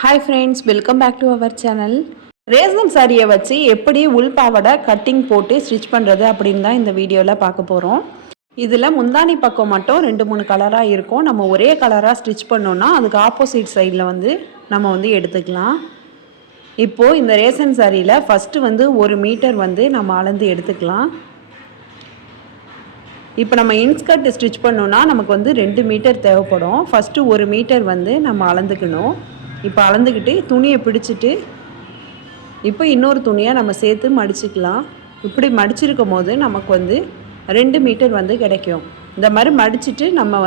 Hi friends, welcome back to our channel. Ration சாரியை வச்சு எப்படி உள்பாவடை கட்டிங் போட்டு ஸ்டிச் பண்ணுறது அப்படின்னு தான் இந்த வீடியோவில் பார்க்க போகிறோம். இதில் முந்தானி பக்கம் மட்டும் 2-3 கலராக இருக்கும். நம்ம ஒரே கலராக ஸ்டிச் பண்ணோன்னா அதுக்கு ஆப்போசிட் சைடில் நம்ம எடுத்துக்கலாம். இப்போது இந்த ரேசன் சாரியில் ஃபஸ்ட்டு 1 மீட்டர் நம்ம அளந்து எடுத்துக்கலாம். இப்போ நம்ம இன்ஸ்கர்ட் ஸ்டிச் பண்ணோன்னா நமக்கு 2 மீட்டர் தேவைப்படும். ஃபஸ்ட்டு 1 மீட்டர் நம்ம அளந்துக்கணும். இப்போ அளந்துக்கிட்டு துணியை பிடிச்சிட்டு இப்போ இன்னொரு துணியை நம்ம சேர்த்து மடிச்சுக்கலாம். இப்படி மடிச்சிருக்கும் போது நமக்கு 2 மீட்டர் கிடைக்கும். இந்த மாதிரி மடிச்சுட்டு நம்ம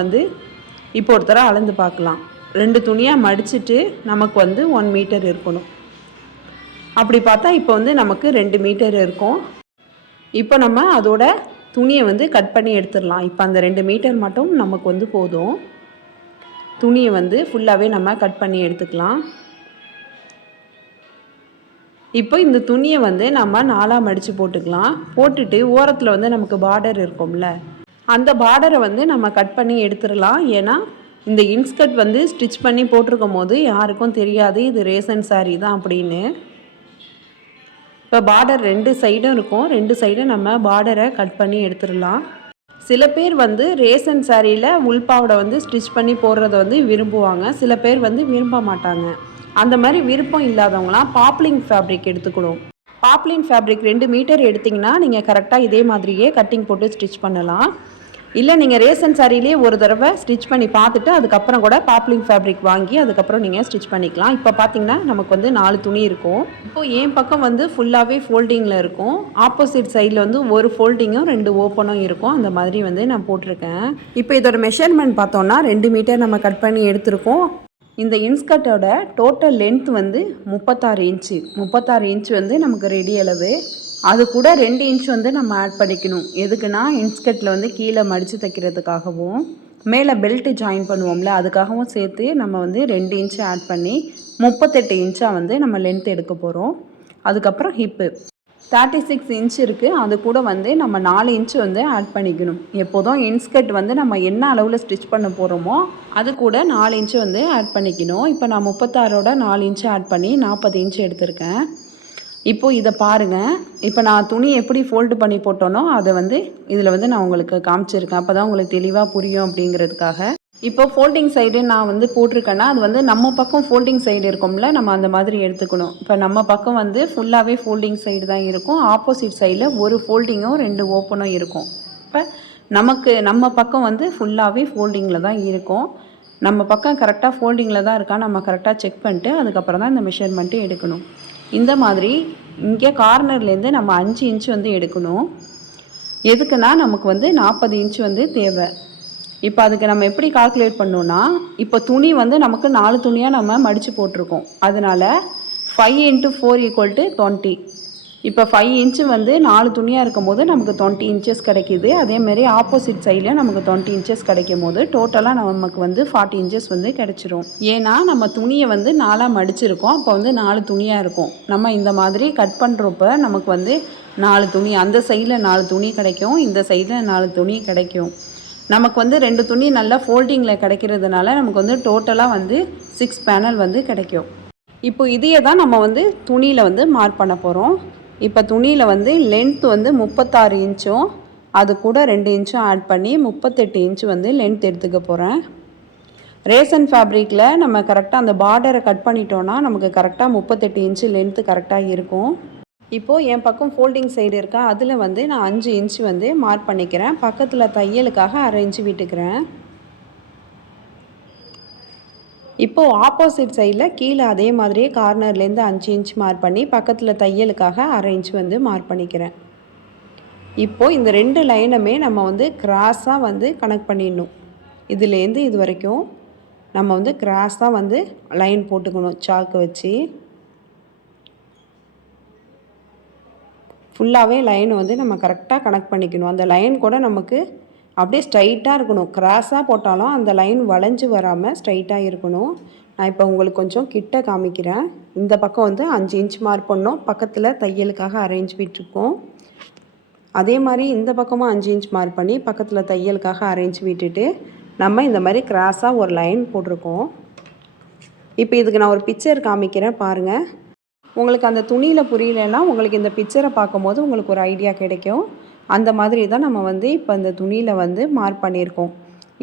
இப்போ ஒரு தடவை அளந்து பார்க்கலாம். 2 துணியாக மடிச்சுட்டு நமக்கு 1 மீட்டர் இருக்கணும். அப்படி பார்த்தா இப்போ நமக்கு 2 மீட்டர் இருக்கும். இப்போ நம்ம அதோட துணியை கட் பண்ணி எடுத்துடலாம். இப்போ அந்த 2 மீட்டர் மட்டும் நமக்கு போதும். துணியை ஃபுல்லாகவே நம்ம கட் பண்ணி எடுத்துக்கலாம். இப்போ இந்த துணியை நம்ம 4ஆக மடித்து போட்டுக்கலாம். போட்டுட்டு ஓரத்தில் நமக்கு பார்டர் இருக்கும்ல, அந்த பார்டரை நம்ம கட் பண்ணி எடுத்துடலாம். ஏன்னா இந்த இன்ஸ்கர்ட் ஸ்டிச் பண்ணி போட்டிருக்கும் போது யாருக்கும் தெரியாது இது ரேசன் சாரி தான் அப்படின்னு. இப்போ பார்டர் 2 சைடும் இருக்கும். 2 சைடும் நம்ம பார்டரை கட் பண்ணி எடுத்துடலாம். சில பேர் ரேசன் சாரியில் உள்பாவடை ஸ்டிச் பண்ணி போடுறத விரும்புவாங்க. சில பேர் விரும்ப மாட்டாங்க. அந்த மாதிரி விருப்பம் இல்லாதவங்களாம் பாப்லின் ஃபேப்ரிக் எடுத்துக்கணும். பாப்லின் ஃபேப்ரிக் 2 மீட்டர் எடுத்திங்கன்னா நீங்கள் கரெக்டாக இதே மாதிரியே கட்டிங் போட்டு ஸ்டிச் பண்ணலாம். இல்லை நீங்கள் ரேசன் சாரியிலே ஒரு தடவை ஸ்டிச் பண்ணி பார்த்துட்டு அதுக்கப்புறம் கூட பாப்லின் ஃபேப்ரிக் வாங்கி அதுக்கப்புறம் நீங்கள் ஸ்டிச் பண்ணிக்கலாம். இப்போ பார்த்தீங்கன்னா நமக்கு 4 துணி இருக்கும். இப்போது என் பக்கம் ஃபுல்லாகவே ஃபோல்டிங்கில் இருக்கும். ஆப்போசிட் சைடில் ஒரு ஃபோல்டிங்கும் 2 ஓப்பனும் இருக்கும். அந்த மாதிரி நான் போட்டிருக்கேன். இப்போ இதோட மெஷர்மெண்ட் பார்த்தோன்னா 2 மீட்டர் நம்ம கட் பண்ணி எடுத்திருக்கோம். இந்த இன்ஸ்கர்ட்டோட டோட்டல் லென்த் 36 இன்ச்சு. 36 இன்ச்சு நமக்கு ரெடி அளவு. அது கூட 2 இன்ச் நம்ம ஆட் பண்ணிக்கணும். எதுக்குன்னா இன்ஸ்கர்ட்டில் கீழே மடித்து தைக்கிறதுக்காகவும் மேலே பெல்ட்டு ஜாயின் பண்ணுவோம்ல அதுக்காகவும் சேர்த்து நம்ம 2 இன்ச்சு ஆட் பண்ணி 38 இன்ச்சாக நம்ம லென்த் எடுக்க போகிறோம். அதுக்கப்புறம் ஹிப்பு 36 இன்ச் இருக்குது. அது கூட நம்ம 4 இன்ச்சு ஆட் பண்ணிக்கணும். எப்போதும் இன்ஸ்கர்ட் நம்ம என்ன அளவில் ஸ்டிச் பண்ண போகிறோமோ அது கூட 4 இன்ச்சு ஆட் பண்ணிக்கணும். இப்போ நான் 36ஓட 4 இன்ச்சு ஆட் பண்ணி 40 இன்ச்சு எடுத்திருக்கேன். இப்போது இதை பாருங்கள். இப்போ நான் துணி எப்படி ஃபோல்டு பண்ணி போட்டோனோ அதை இதில் நான் உங்களுக்கு காமிச்சிருக்கேன். அப்போ தான் உங்களுக்கு தெளிவாக புரியும் அப்படிங்கிறதுக்காக. இப்போ ஃபோல்டிங் சைடு நான் போட்டிருக்கேன்னா அது நம்ம பக்கம் ஃபோல்டிங் சைடு இருக்கும்ல, நம்ம அந்த மாதிரி எடுத்துக்கணும். இப்போ நம்ம பக்கம் ஃபுல்லாகவே ஃபோல்டிங் சைடு தான் இருக்கும். ஆப்போசிட் சைடில் ஒரு ஃபோல்டிங்கும் 2 ஓப்பனும் இருக்கும். இப்போ நம்ம பக்கம் ஃபுல்லாகவே ஃபோல்டிங்கில் தான் இருக்கும். நம்ம பக்கம் கரெக்டாக ஃபோல்டிங்கில் தான் இருக்கா நம்ம கரெக்டாக செக் பண்ணிட்டு அதுக்கப்புறம் தான் இந்த மெஷர்மெண்ட்டு எடுக்கணும். இந்த மாதிரி இங்கே கார்னர்லேருந்து நம்ம 5 இன்ச்சு எடுக்கணும். எதுக்குன்னா நமக்கு 40 இன்ச்சு தேவை. இப்போ அதுக்கு நம்ம எப்படி கால்குலேட் பண்ணோன்னா, இப்போ துணி நமக்கு 4 துணியாக நம்ம மடித்து போட்டிருக்கோம். அதனால் 5 × 4 = 20. இப்போ 5 இன்ச்சு 4 துணியாக இருக்கும் போது நமக்கு 20 இன்ச்சஸ் கிடைக்கிது. அதேமாரி ஆப்போசிட் சைடில் நமக்கு 20 இன்ச்சஸ் கிடைக்கும் போது டோட்டலாக நமக்கு 40 இன்ச்சஸ் கிடைச்சிரும். ஏன்னா நம்ம துணியை 4ஆக மடிச்சிருக்கோம். அப்போ 4 துணியாக இருக்கும். நம்ம இந்த மாதிரி கட் பண்ணுறப்ப நமக்கு 4 துணி, அந்த சைடில் 4 துணி கிடைக்கும், இந்த சைடில் 4 துணி கிடைக்கும். நமக்கு 2 துணி நல்லா ஃபோல்டிங்கில் கிடைக்கிறதுனால நமக்கு டோட்டலாக 6 பேனல் கிடைக்கும். இப்போ இதையே தான் நம்ம துணியில் மார்க் பண்ண போகிறோம். இப்போ துணியில் லென்த் 36 இன்ச்சும் அது கூட 2 இன்ச்சும் ஆட் பண்ணி 38 இன்ச்சு லென்த் எடுத்துக்க போகிறேன். ரேசன் ஃபேப்ரிக்கில் நம்ம கரெக்டாக அந்த பார்டரை கட் பண்ணிட்டோன்னா நமக்கு கரெக்டாக 38 இன்ச்சு லென்த்து கரெக்டாக இருக்கும். இப்போது என் பக்கம் ஃபோல்டிங் சைடு இருக்கா அதில் நான் 5 இன்ச்சு மார்க் பண்ணிக்கிறேன். பக்கத்தில் தையலுக்காக 1/2 இன்ச்சு விட்டுக்கிறேன். இப்போது ஆப்போசிட் சைடில் கீழே அதே மாதிரியே கார்னர்லேருந்து 5 இன்ச் மார்க் பண்ணி பக்கத்தில் தையலுக்காக 1/2 இன்ச் மார்க் பண்ணிக்கிறேன். இப்போது இந்த 2 லைனுமே நம்ம கிராஸாக கனெக்ட் பண்ணிடணும். இதுலேருந்து இது வரைக்கும் நம்ம கிராஸாக லைன் போட்டுக்கணும். சாக்கு வச்சு ஃபுல்லாகவே லைன் நம்ம கரெக்டாக கனெக்ட் பண்ணிக்கணும். அந்த லைன் கூட நமக்கு அப்படியே ஸ்ட்ரைட்டாக இருக்கணும். கிராஸாக போட்டாலும் அந்த லைன் வளைஞ்சு வராமல் ஸ்ட்ரைட்டாக இருக்கணும். நான் இப்போ உங்களுக்கு கொஞ்சம் கிட்ட காமிக்கிறேன். இந்த பக்கம் 5 இன்ச் மார்க் பண்ணோம். பக்கத்தில் தையலுக்காக 1/2 இன்ச் விட்டுருக்கோம். அதே மாதிரி இந்த பக்கமும் 5 இன்ச் மார்க் பண்ணி பக்கத்தில் தையலுக்காக 1/2 இன்ச் விட்டுட்டு நம்ம இந்த மாதிரி கிராஸாக ஒரு லைன் போட்டிருக்கோம். இப்போ இதுக்கு நான் ஒரு பிக்சர் காமிக்கிறேன் பாருங்கள். உங்களுக்கு அந்த துணியில் புரியலன்னா உங்களுக்கு இந்த பிக்சரை பார்க்கும்போது உங்களுக்கு ஒரு ஐடியா கிடைக்கும். அந்த மாதிரி தான் நம்ம வந்து இப்போ இந்த துணியில் வந்து மார்க் பண்ணியிருக்கோம்.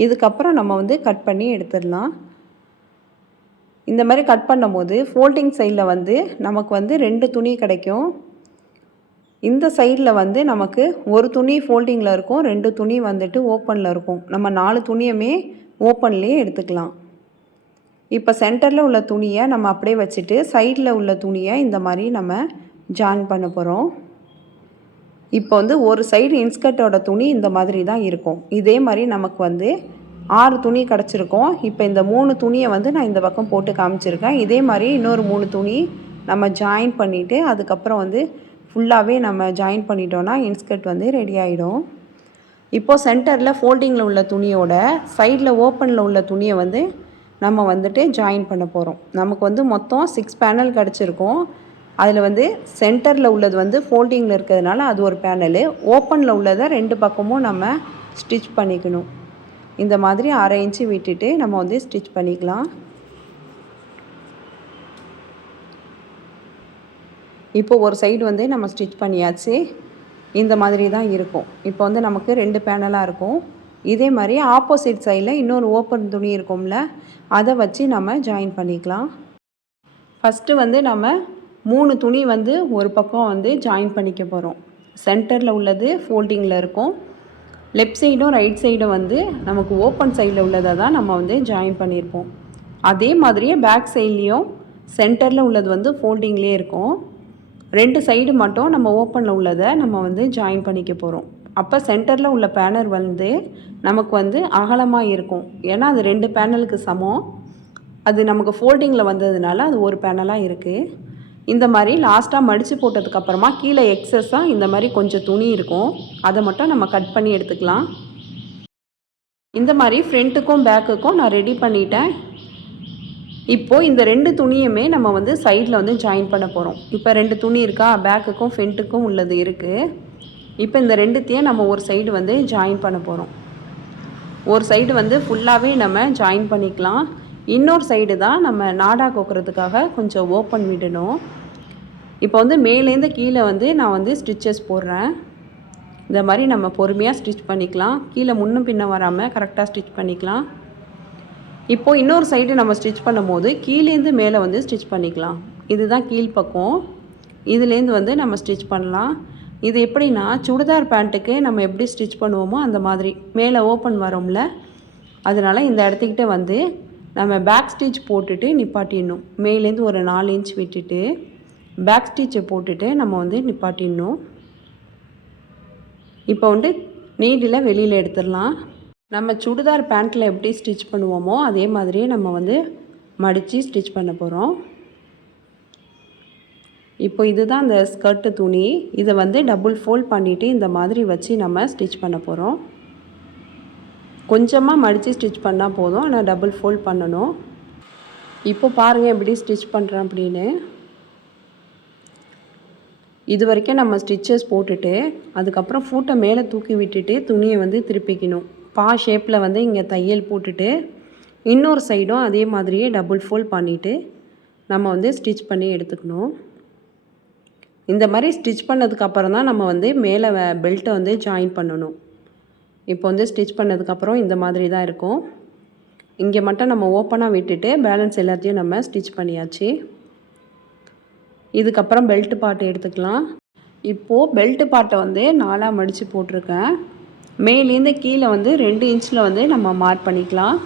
இதுக்கப்புறம் நம்ம வந்து கட் பண்ணி எடுத்துடலாம். இந்த மாதிரி கட் பண்ணும்போது ஃபோல்டிங் சைடில் வந்து நமக்கு வந்து 2 துணி கிடைக்கும். இந்த சைடில் வந்து நமக்கு ஒரு துணி ஃபோல்டிங்கில் இருக்கும், 2 துணி வந்துட்டு ஓப்பனில் இருக்கும். நம்ம 4 துணியுமே ஓப்பன்லேயே எடுத்துக்கலாம். இப்போ சென்டரில் உள்ள துணியை நம்ம அப்படியே வச்சுட்டு சைடில் உள்ள துணியை இந்த மாதிரி நம்ம ஜாயின் பண்ண போகிறோம். இப்போ வந்து ஒரு சைடு இன்ஸ்கர்ட்டோட துணி இந்த மாதிரி தான் இருக்கும். இதே மாதிரி நமக்கு வந்து 6 துணி கிடச்சிருக்கும். இப்போ இந்த 3 துணியை வந்து நான் இந்த பக்கம் போட்டு காமிச்சிருக்கேன். இதே மாதிரி இன்னொரு 3 துணி நம்ம ஜாயின் பண்ணிவிட்டு அதுக்கப்புறம் வந்து ஃபுல்லாகவே நம்ம ஜாயின் பண்ணிட்டோன்னா இன்ஸ்கர்ட் வந்து ரெடி ஆகிடும். இப்போது சென்டரில் ஃபோல்டிங்கில் உள்ள துணியோட சைடில் ஓப்பனில் உள்ள துணியை வந்து நம்ம வந்துட்டு ஜாயின் பண்ண போகிறோம். நமக்கு வந்து மொத்தம் 6 பேனல் கிடச்சிருக்கும். அதில் வந்து சென்டரில் உள்ளது வந்து ஃபோல்டிங்கில் இருக்கிறதுனால அது ஒரு பேனலு, ஓப்பனில் உள்ளதை 2 பக்கமும் நம்ம ஸ்டிச் பண்ணிக்கணும். இந்த மாதிரி 1/2 இன்ச்சு விட்டுட்டு நம்ம வந்து ஸ்டிச் பண்ணிக்கலாம். இப்போ ஒரு சைடு வந்து நம்ம ஸ்டிச் பண்ணியாச்சு. இந்த மாதிரி தான் இருக்கும். இப்போ வந்து நமக்கு 2 பேனலாக இருக்கும். இதே மாதிரி ஆப்போசிட் சைடில் இன்னொரு ஓப்பன் துணி இருக்கும்ல, அதை வச்சு நம்ம ஜாயின் பண்ணிக்கலாம். ஃபஸ்ட்டு வந்து நம்ம 3 துணி வந்து ஒரு பக்கம் வந்து ஜாயின் பண்ணிக்க போகிறோம். சென்டரில் உள்ளது ஃபோல்டிங்கில் இருக்கும். லெஃப்ட் சைடும் ரைட் சைடும் வந்து நமக்கு ஓப்பன் சைடில் உள்ளதை தான் நம்ம வந்து ஜாயின் பண்ணியிருப்போம். அதே மாதிரியே பேக் சைட்லேயும் சென்டரில் உள்ளது வந்து ஃபோல்டிங்லேயே இருக்கும். 2 சைடு மட்டும் நம்ம ஓப்பனில் உள்ளதை நம்ம வந்து ஜாயின் பண்ணிக்க போகிறோம். அப்போ சென்டரில் உள்ள பேனல் வந்து நமக்கு வந்து அகலமாக இருக்கும். ஏன்னா அது 2 பேனலுக்கு சமம். அது நமக்கு ஃபோல்டிங்கில் வந்ததுனால அது ஒரு பேனலாக இருக்குது. இந்த மாதிரி லாஸ்ட்டாக மடித்து போட்டதுக்கப்புறமா கீழே எக்ஸஸாக இந்த மாதிரி கொஞ்சம் துணி இருக்கும். அதை மட்டும் நம்ம கட் பண்ணி எடுத்துக்கலாம். இந்த மாதிரி ஃப்ரண்ட்டுக்கும் பேக்குக்கும் நான் ரெடி பண்ணிட்டேன். இப்போது இந்த 2 துணியுமே நம்ம வந்து சைடில் வந்து ஜாயின் பண்ண போகிறோம். இப்போ 2 துணி இருக்கா, பேக்குக்கும் ஃப்ரண்ட்டுக்கும் உள்ளது இருக்குது. இப்போ இந்த 2த்தையும் நம்ம ஒரு சைடு வந்து ஜாயின் பண்ண போகிறோம். ஒரு சைடு வந்து ஃபுல்லாகவே நம்ம ஜாயின் பண்ணிக்கலாம். இன்னொரு சைடு தான் நம்ம நாடா கோக்கிறதுக்காக கொஞ்சம் ஓப்பன் விடணும். இப்போ வந்து மேலேருந்து கீழே வந்து நான் வந்து ஸ்டிச்சஸ் போடுறேன். இந்த மாதிரி நம்ம பொறுமையாக ஸ்டிச் பண்ணிக்கலாம். கீழே முன்னும் பின்ன வராமல் கரெக்டாக ஸ்டிச் பண்ணிக்கலாம். இப்போது இன்னொரு சைடு நம்ம ஸ்டிச் பண்ணும்போது கீழேருந்து மேலே வந்து ஸ்டிச் பண்ணிக்கலாம். இதுதான் கீழ்ப்பக்கம். இதுலேருந்து வந்து நம்ம ஸ்டிச் பண்ணலாம். இது எப்படின்னா சுடிதார் பேண்ட்டுக்கு நம்ம எப்படி ஸ்டிச் பண்ணுவோமோ அந்த மாதிரி மேலே ஓப்பன் வரோம்ல, அதனால் இந்த இடத்துக்கிட்ட வந்து நம்ம பேக் ஸ்டிச் போட்டுட்டு நிப்பாட்டிடணும். மேலேருந்து ஒரு 4 இன்ச் விட்டுட்டு பேக் ஸ்டிச்சை போட்டுட்டு நம்ம வந்து நிப்பாட்டிடணும். இப்போ வந்து நீடில் வெளியில் எடுத்துடலாம். நம்ம சுடிதார் பேண்ட்டில் எப்படி ஸ்டிச் பண்ணுவோமோ அதே மாதிரியே நம்ம வந்து மடித்து ஸ்டிச் பண்ண போகிறோம். இப்போ இதுதான் அந்த ஸ்கர்ட்டு துணி. இதை வந்து டபுள் ஃபோல்ட் பண்ணிவிட்டு இந்த மாதிரி வச்சு நம்ம ஸ்டிச் பண்ண போகிறோம். கொஞ்சமாக மடித்து ஸ்டிச் பண்ணால் போதும், ஆனால் டபுள் ஃபோல்ட் பண்ணணும். இப்போ பாருங்கள் எப்படி ஸ்டிச் பண்ணுறேன் அப்படின்னு. இது வரைக்கும் நம்ம ஸ்டிச்சஸ் போட்டுட்டு அதுக்கப்புறம் ஃபூட்டை மேலே தூக்கி விட்டுட்டு துணியை வந்து திருப்பிக்கணும். பா ஷேப்பில் வந்து இங்கே தையல் போட்டுட்டு இன்னொரு சைடும் அதே மாதிரியே டபுள் ஃபோல்ட் பண்ணிவிட்டு நம்ம வந்து ஸ்டிச் பண்ணி எடுத்துக்கணும். இந்த மாதிரி ஸ்டிச் பண்ணதுக்கப்புறம் தான் நம்ம வந்து மேலே பெல்ட்டை வந்து ஜாயின் பண்ணணும். இப்போ வந்து ஸ்டிச் பண்ணதுக்கப்புறம் இந்த மாதிரி தான் இருக்கும். இங்கே மட்டும் நம்ம ஓப்பனாக விட்டுட்டு பேலன்ஸ் எல்லாத்தையும் நம்ம ஸ்டிச் பண்ணியாச்சு. இதுக்கப்புறம் பெல்ட் பார்ட் எடுத்துக்கலாம். இப்போது பெல்ட் பார்ட்டை வந்து 4ஆக மடித்து போட்டிருக்கேன். மேலேருந்து கீழே வந்து 2 இன்ச்சில் வந்து நம்ம மார்க் பண்ணிக்கலாம்.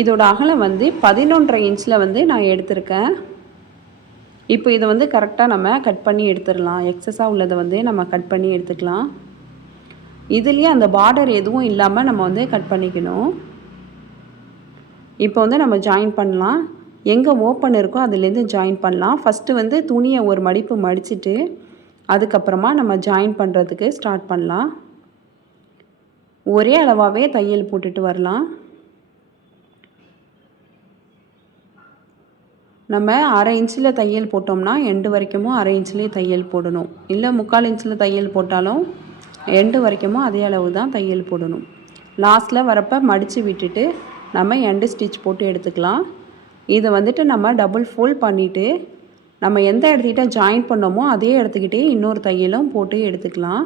இதோட அகலம் வந்து 11.5 இன்ச்சில் வந்து நான் எடுத்திருக்கேன். இப்போ இதை வந்து கரெக்டாக நம்ம கட் பண்ணி எடுத்துடலாம். எக்ஸஸாக உள்ளதை வந்து நம்ம கட் பண்ணி எடுத்துக்கலாம். இதுலேயே அந்த பார்டர் எதுவும் இல்லாமல் நம்ம வந்து கட் பண்ணிக்கணும். இப்போ வந்து நம்ம ஜாயின் பண்ணலாம். எங்கே ஓப்பன் இருக்கோ அதுலேருந்து ஜாயின் பண்ணலாம். ஃபஸ்ட்டு வந்து துணியை ஒரு மடிப்பு மடிச்சுட்டு அதுக்கப்புறமா நம்ம ஜாயின் பண்ணுறதுக்கு ஸ்டார்ட் பண்ணலாம். ஒரே அளவாகவே தையல் போட்டுட்டு வரலாம். நம்ம 1/2 இன்ச்சில் தையல் போட்டோம்னா எண்டு வரைக்கும் 1/2 இன்ச்சிலே தையல் போடணும். இல்லை 3/4 இன்ச்சில் தையல் போட்டாலும் எண்டு வரைக்கும் அதே அளவு தான் தையல் போடணும். லாஸ்ட்டில் வரப்போ மடித்து விட்டுட்டு நம்ம எண்டு ஸ்டிச் போட்டு எடுத்துக்கலாம். இதை வந்துட்டு நம்ம டபுள் ஃபோல்ட் பண்ணிவிட்டு நம்ம எந்த இடத்துக்கிட்ட ஜாயின் பண்ணோமோ அதே இடத்துக்கிட்டே இன்னொரு தையலும் போட்டு எடுத்துக்கலாம்.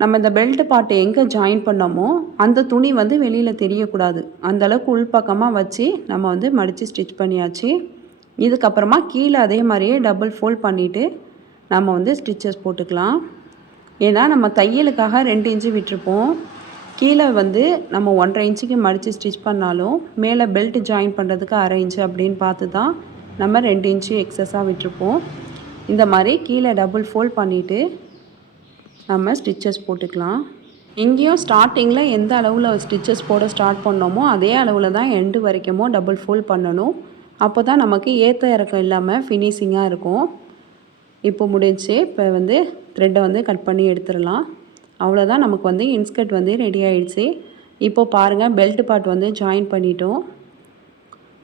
நம்ம இந்த பெல்ட் பார்ட் எங்கே ஜாயின் பண்ணோமோ அந்த துணி வந்து வெளியில் தெரியக்கூடாது. அந்தளவுக்கு உள்பக்கமாக வச்சு நம்ம வந்து மடித்து ஸ்டிச் பண்ணியாச்சு. இதுக்கப்புறமா கீழே அதே மாதிரியே டபுள் ஃபோல்ட் பண்ணிவிட்டு நம்ம வந்து ஸ்டிச்சஸ் போட்டுக்கலாம். ஏன்னா நம்ம தையலுக்காக 2 இன்ச்சு விட்டுருப்போம். கீழே வந்து நம்ம 1.5 இன்ச்சுக்கு மடித்து ஸ்டிச் பண்ணாலும் மேலே பெல்ட் ஜாயின் பண்ணுறதுக்கு 1/2 இன்ச்சு அப்படின்னு பார்த்து தான் நம்ம 2 இன்ச்சு எக்ஸஸாக விட்டுருப்போம். இந்த மாதிரி கீழே டபுள் ஃபோல்ட் பண்ணிவிட்டு நம்ம ஸ்டிச்சஸ் போட்டுக்கலாம். இங்கேயும் ஸ்டார்டிங்கில் எந்த அளவில் ஸ்டிச்சஸ் போட ஸ்டார்ட் பண்ணோமோ அதே அளவில் தான் எண்டு வரைக்குமோ டபுள் ஃபோல்ட் பண்ணணும். அப்போ தான் நமக்கு ஏற்ற இறக்கம் இல்லாமல் ஃபினிஷிங்காக இருக்கும். இப்போ முடிஞ்சு இப்போ வந்து த்ரெட்டை வந்து கட் பண்ணி எடுத்துடலாம். அவ்வளோதான், நமக்கு வந்து இன்ஸ்கர்ட் வந்து ரெடி ஆகிடுச்சு. இப்போது பாருங்கள், பெல்ட் பார்ட் வந்து ஜாயின் பண்ணிட்டோம்.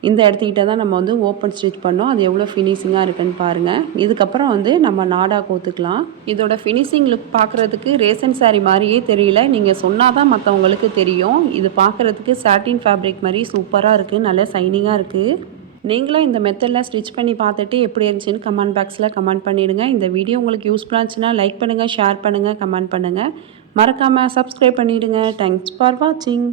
இந்த இடத்துக்கிட்ட தான் நம்ம வந்து ஓப்பன் ஸ்டிச் பண்ணோம். அது எவ்வளோ ஃபினிஷிங்காக இருக்குன்னு பாருங்கள். இதுக்கப்புறம் வந்து நம்ம நாடா கோத்துக்கலாம். இதோட ஃபினிஷிங் லுக் பார்க்குறதுக்கு ரேசன் சாரீ மாதிரியே தெரியல. நீங்கள் சொன்னால் தான் மற்றவங்களுக்கு தெரியும். இது பார்க்குறதுக்கு சாட்டின் ஃபேப்ரிக் மாதிரி சூப்பராக இருக்குது, நல்ல சைனிங்காக இருக்குது. நீங்களும் இந்த மெத்தடில் ஸ்டிச் பண்ணி பார்த்துட்டு எப்படி இருந்துச்சுன்னு கமெண்ட் பாக்ஸில் கமெண்ட் பண்ணிவிடுங்க. இந்த வீடியோ உங்களுக்கு யூஸ்ஃபுல்லாக இருந்துச்சுன்னா லைக் பண்ணுங்கள், ஷேர் பண்ணுங்கள், கமெண்ட் பண்ணுங்கள். மறக்காமல் சப்ஸ்கிரைப் பண்ணிவிடுங்க. தேங்க்ஸ் ஃபார் வாட்சிங்.